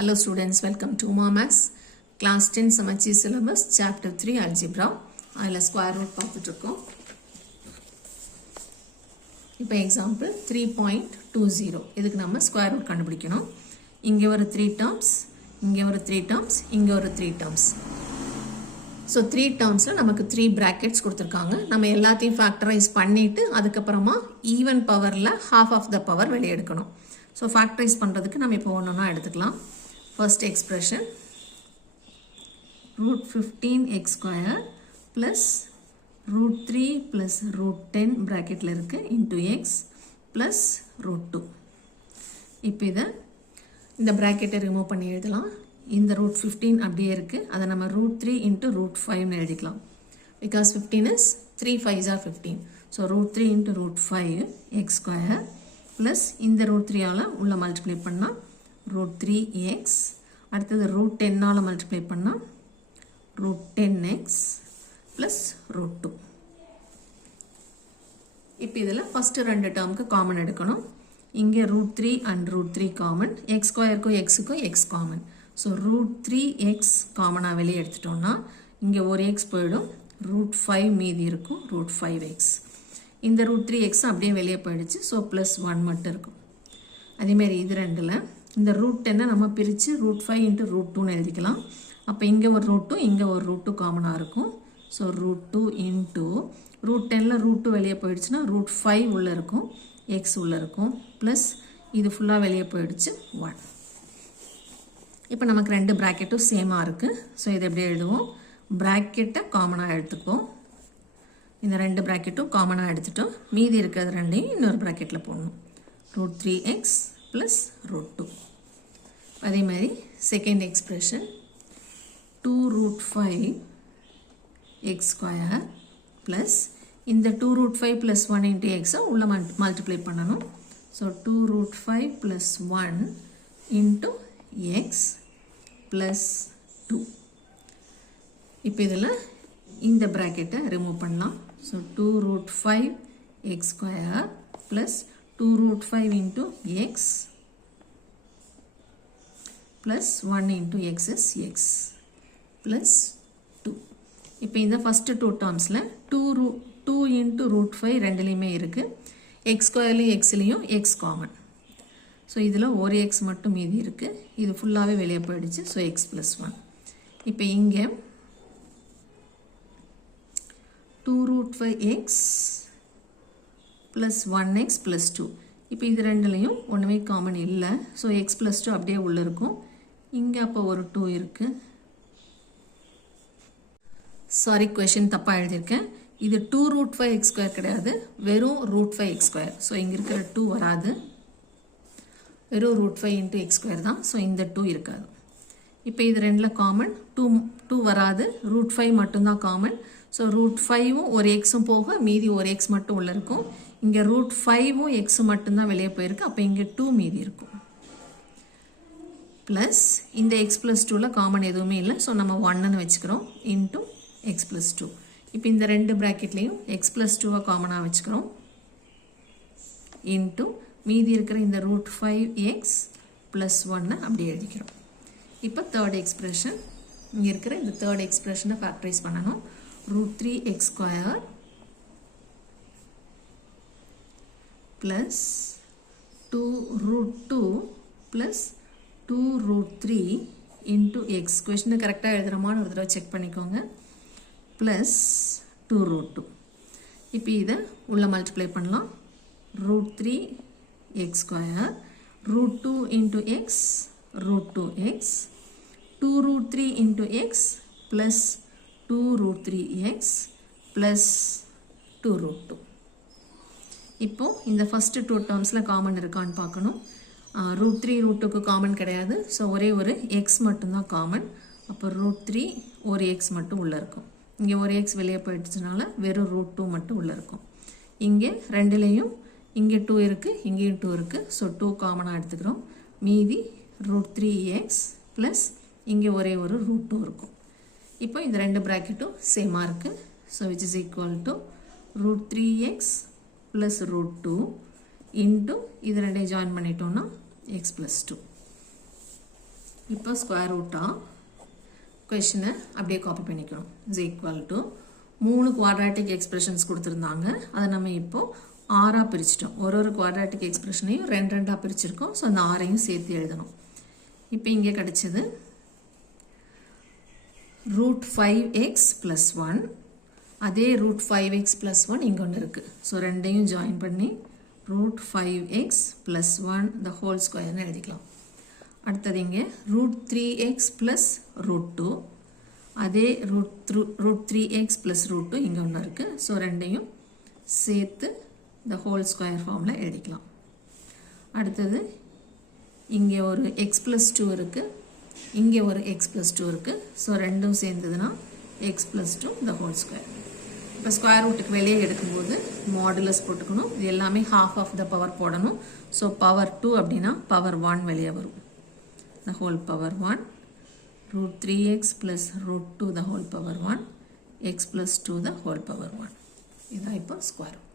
Hello students, welcome to Maths class 10 Samachi syllabus chapter 3 algebra. அதில் square root பார்த்துட்டு இருக்கோம். இப்போ example 3.20 இதுக்கு நம்ம square root கண்டுபிடிக்கணும். இங்கே ஒரு 3 terms, இங்கே ஒரு 3 terms, இங்கே ஒரு 3 terms. ஸோ 3 டேர்ம்ஸில் நமக்கு 3 brackets கொடுத்துருக்காங்க. நம்ம எல்லாத்தையும் ஃபேக்டரைஸ் பண்ணிவிட்டு அதுக்கப்புறமா ஈவன் பவரில் half of the power வெளியே எடுக்கணும். ஸோ ஃபேக்டரைஸ் பண்ணுறதுக்கு நம்ம இப்போ ஒன்று எடுத்துக்கலாம். First expression root 15x square plus root 3 plus root 10 bracketல இருக்கு into x plus root 2. இப்போ இதை இந்த bracketை remove பண்ணி எழுதலாம். இந்த root 15 அப்படியே இருக்கு. அதை நம்ம root 3 into root 5 எழுதிக்கலாம். Because 15 is 3 5s are 15. So root 3 into root 5 x square plus இந்த root 3 ஆல உள்ள multiply பண்ணா root 3x அடுத்தது root 10 ஆல multiply பண்ணா root 10x plus root 2. இப்போ இதில் first ரெண்டு டேர்முக்கு காமன் எடுக்கணும். இங்கே root 3 and root 3 common, x ஸ்கொயருக்கும் xக்கும் x common. So root 3x காமனாக வெளியே எடுத்துட்டோம்னா இங்கே ஒரு x போயிடும், root 5 மீதி இருக்கும், root 5x. இந்த root 3x அப்படியே வெளியே போயிடுச்சு, ஸோ ப்ளஸ் 1 மட்டும் இருக்கும். அதேமாரி இது ரெண்டில் இந்த root 10 நம்ம பிரித்து root 5 into root 2ன்னு எழுதிக்கலாம். அப்போ இங்கே ஒரு root 2 இங்கே ஒரு root 2 காமனாக இருக்கும். So root 2 into root 10ல் root 2 வெளியே போயிடுச்சுன்னா root 5 உள்ளே இருக்கும், x உள்ளே இருக்கும், ப்ளஸ் இது ஃபுல்லாக வெளியே போயிடுச்சு 1. இப்போ நமக்கு ரெண்டு ப்ராக்கெட்டும் சேமாக இருக்குது. ஸோ இதை எப்படி எழுதுவோம், ப்ராக்கெட்டை காமனாக எடுத்துப்போம். இந்த ரெண்டு ப்ராக்கெட்டும் காமனாக எடுத்துட்டோம். மீதி இருக்கிறது ரெண்டையும் இன்னொரு ப்ராக்கெட்டில் போடணும். root 3x plus root 2. அதே மாதிரி second expression 2 root 5 x square plus இந்த 2 root 5 plus 1 into x உள்ள மல்டிப்ளை பண்ணணும். So 2 root 5 plus 1 into x plus 2. இப்போ இதில் இந்த ப்ராக்கெட்டை ரிமூவ் பண்ணலாம். So 2 root 5 x square plus 2 root 5 into x plus 1 into x is x plus 2. இப்போ இந்த first 2 டேர்ம்ஸில் 2 into root 5 ரெண்டுலேயுமே இருக்குது. x ஸ்கொயர்லேயும் எக்ஸ்லேயும் x common. ஸோ இதில் ஒரு x மட்டும் மீதி இருக்குது, இது ஃபுல்லாகவே வெளியே போயிடுச்சு. So x plus 1. இப்போ இங்கே 2 root 5x plus 1x plus 2. இப்போ இது ரெண்டுலேயும் ஒன்றுமே காமன் இல்லை. ஸோ x plus 2 அப்படியே உள்ளே இருக்கும். இங்கே அப்போ ஒரு 2 இருக்குது. சாரி, கொஷின் தப்பாக எழுதியிருக்கேன். இது 2 root 5x ஸ்கொயர் கிடையாது, வெறும் root 5x ஸ்கொயர். ஸோ இங்கே இருக்கிற 2 வராது, வெறும் root 5 into x ஸ்கொயர் தான். ஸோ இந்த 2 இருக்காது. இப்போ இது ரெண்டில் காமன் 2 வராது, root 5 மட்டும்தான் காமன். ஸோ root 5ம் ஒரு எக்ஸும் போக மீதி ஒரு எக்ஸ் மட்டும் உள்ளே இருக்கும். இங்கே root 5ம் எக்ஸும் மட்டும்தான் வெளியே போயிருக்கு, அப்போ இங்கே 2 மீதி இருக்கும். ப்ளஸ் இந்த x plus 2ல் காமன் எதுவுமே இல்லை, ஸோ நம்ம 1ன்னு வச்சுக்கிறோம், இன்ட்டு x plus 2. இப்போ இந்த ரெண்டு ப்ராக்கெட்லேயும் x plus 2 காமனாக வச்சுக்கிறோம், இன்ட்டு மீதி இருக்கிற இந்த root 5x plus 1 அப்படி எழுதிக்கிறோம். இப்போ தேர்ட் எக்ஸ்பிரஷன், இங்கே இருக்கிற இந்த தேர்ட் எக்ஸ்பிரஷனை ஃபேக்டரைஸ் பண்ணணும். root 3x square plus 2 root 2 plus 2 root 3 into x. கொஷினை கரெக்டாக எழுதுகிறோமான்னு ஒரு தடவை செக் பண்ணிக்கோங்க. Plus 2 root 2. இப்போ இதை உள்ள மல்டிப்ளை பண்ணலாம். root 3x square root 2 into x root 2x 2 root 3 into x plus 2 root 3x plus 2 root 2. இப்போ இந்த ஃபர்ஸ்ட் 2 டேர்ம்ஸில் காமன் இருக்கான்னு பார்க்கணும். root 3 root 2க்கு காமன் கிடையாது, ஸோ ஒரே ஒரு x மட்டும்தான் காமன். அப்போ root 3 ஒரு x மட்டும் உள்ளே இருக்கும். இங்கே ஒரு x வெளியே போயிடுச்சுனால வெறும் root 2 மட்டும் உள்ளே இருக்கும். இங்கே ரெண்டுலேயும் இங்கே 2 இருக்குது, இங்கேயும் 2 இருக்குது. ஸோ 2 காமனாக எடுத்துக்கிறோம். மீதி root 3x ப்ளஸ் இங்கே ஒரே ஒரு root 2 இருக்கும். இப்போ இந்த ரெண்டு ப்ராக்கெட்டும் சேமாக இருக்குது. So which is equal to root 3x plus root 2 into இது ரெண்டையும் ஜாயின் பண்ணிட்டோம்னா x plus 2. இப்போ ஸ்கொயர் ரூட்டாக கொஷினை அப்படியே காப்பி பண்ணிக்கணும். Is equal to 3 quadratic expressions கொடுத்துருந்தாங்க. அதை நம்ம இப்போ 6ஆக பிரிச்சிட்டோம். ஒரு குவாட்ராட்டிக் எக்ஸ்பிரஷனையும் 2 பிரிச்சிருக்கோம். ஸோ அந்த 6ஐயும் சேர்த்து எழுதணும். இப்போ இங்கே கிடைச்சது √5x + 1. அதே √5x + 1 இங்கே ஒன்று இருக்குது. ஸோ ரெண்டையும் ஜாயின் பண்ணி √5x + 1 the whole squareன்னு எழுதிக்கலாம். அடுத்தது இங்கே √3x + √2. அதே √3x + √2 இங்கே ஒன்று இருக்குது. ஸோ ரெண்டையும் சேர்த்து the whole square ஃபார்மில் எழுதிக்கலாம். அடுத்தது இங்கே ஒரு x + 2 இருக்குது, இங்கே ஒரு x + 2 இருக்குது. ஸோ ரெண்டும் சேர்ந்ததுன்னா x + 2 the whole square. இப்போ ஸ்கொயர் ரூட்டுக்கு வெளியே எடுக்கும்போது மாடுலஸ் போட்டுக்கணும். இது எல்லாமே half of the power போடணும். ஸோ பவர் 2 அப்படின்னா பவர் 1 வெளியே வரும். the whole power 1 √3x + √2 the whole power 1 x + 2 the whole power 1. இதான் இப்போ ஸ்கொயர் ரூட்.